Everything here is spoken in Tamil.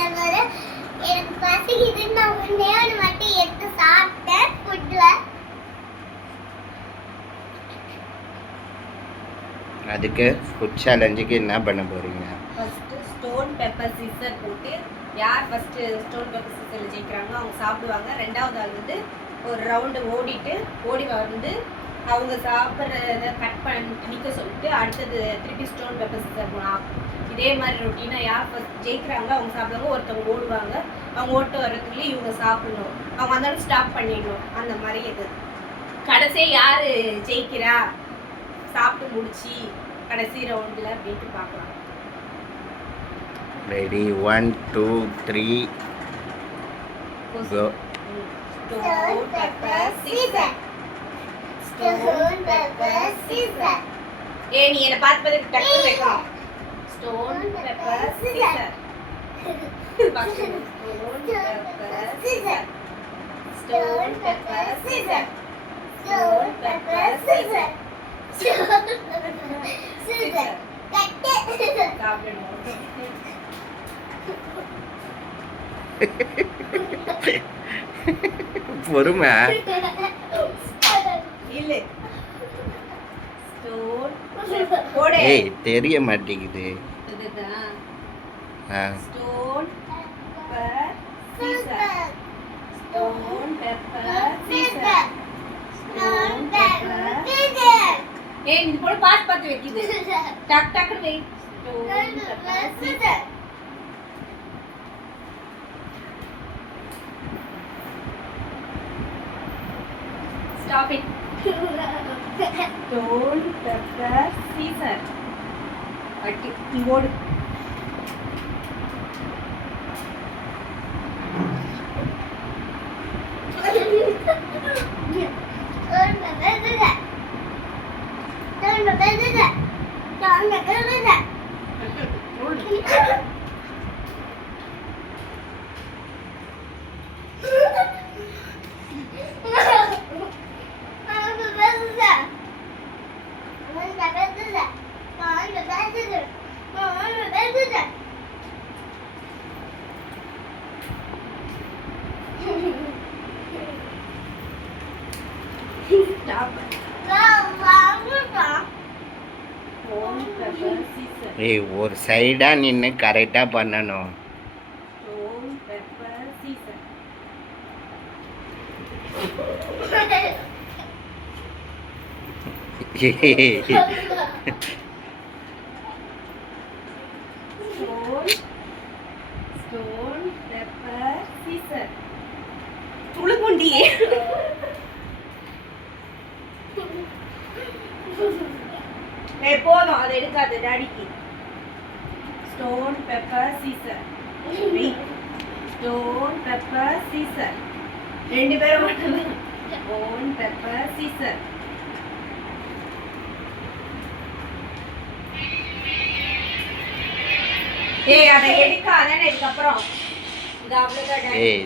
பண்ண போறேன். எனக்கு பசிக்குதுன்னு நான் ஒண்ணே ஒன்று மட்டும் எடுத்து சாப்பிட்டேன் ஃபுட்ல. அதுக்கு ஃபுட் சேலஞ்சுக்கு என்ன பண்ண போறீங்க? ஃபர்ஸ்ட் ஸ்டோன் பெப்பர் சீசர் போட்டு யார் ஃபர்ஸ்ட் ஸ்டோன் பெப்பர் சீசரில் ஜெயிக்கிறாங்களோ அவங்க சாப்பிடுவாங்க. ரெண்டாவது ஆள் வந்து ஒரு ரவுண்டு ஓடி வந்து அவங்க சாப்பிட்றத கட் பண்ணி நிற்க சொல்லிட்டு அடுத்தது திருப்பி ஸ்டோன் பெப்பர் சீசர் போகலாம். இதே மாதிரி ரொட்டீனாக யார் ஃபர்ஸ்ட் ஜெயிக்கிறாங்களோ அவங்க சாப்பிடுவாங்க. ஒருத்தவங்க ஓடுவாங்க, அவங்க ஓட்டு வர்றதுக்குள்ளே இவங்க சாப்பிடணும். அவங்க வந்தாலும் ஸ்டாப் பண்ணிடணும். அந்த மாதிரி இது கடைசியாக யார் ஜெயிக்கிறா சாப்பிட்டு முடிச்சு கடைசி ரவுண்டில் அப்படின்ட்டு பார்க்கலாம். ரெடி 1 2 3 கோ. Stone, pepper, scissor. Stone, pepper, scissor. நீ என்ன பார்த்து டக்கு வைக்கணும். Stone, pepper, scissor. Stone, pepper, scissor. Stone, pepper, scissor. Stone, pepper, scissor. Scissor. Cut. சாப்பிடணும். பொறுமை. இல்ல. Stone, போடு. ஏய் தெரிய மாட்டேங்குது. இதுதான். ஆ Stone, pepper, scissor. Stone, pepper, scissor. Stone, pepper, scissor. நீ போடு பார்த்து வைக்குது. டக் டக்குன்னு வை. Stone, pepper, scissor. Stop it. Stone, pepper, scissor. அட்டி நீ ஓடு. Stone, pepper, scissor. Stone, pepper, scissor. Stone, pepper, scissor. Stop. Stone, pepper, scissor. ஏய் ஒரு சைடா நின்று கரெக்டா பண்ணணும். Stone, pepper, scissor. Stone, pepper, scissor. துளுக்குண்டி. போதும் அதை எடுக்காது டாடிக்கு. Stone, pepper, scissor. Stone, pepper, scissor. ரெண்டு பேரும் மட்டும். Stone, pepper, scissor. அதை எடுக்காத இதுக்கப்புறம் இது அவ்வளவுதான். ஏய்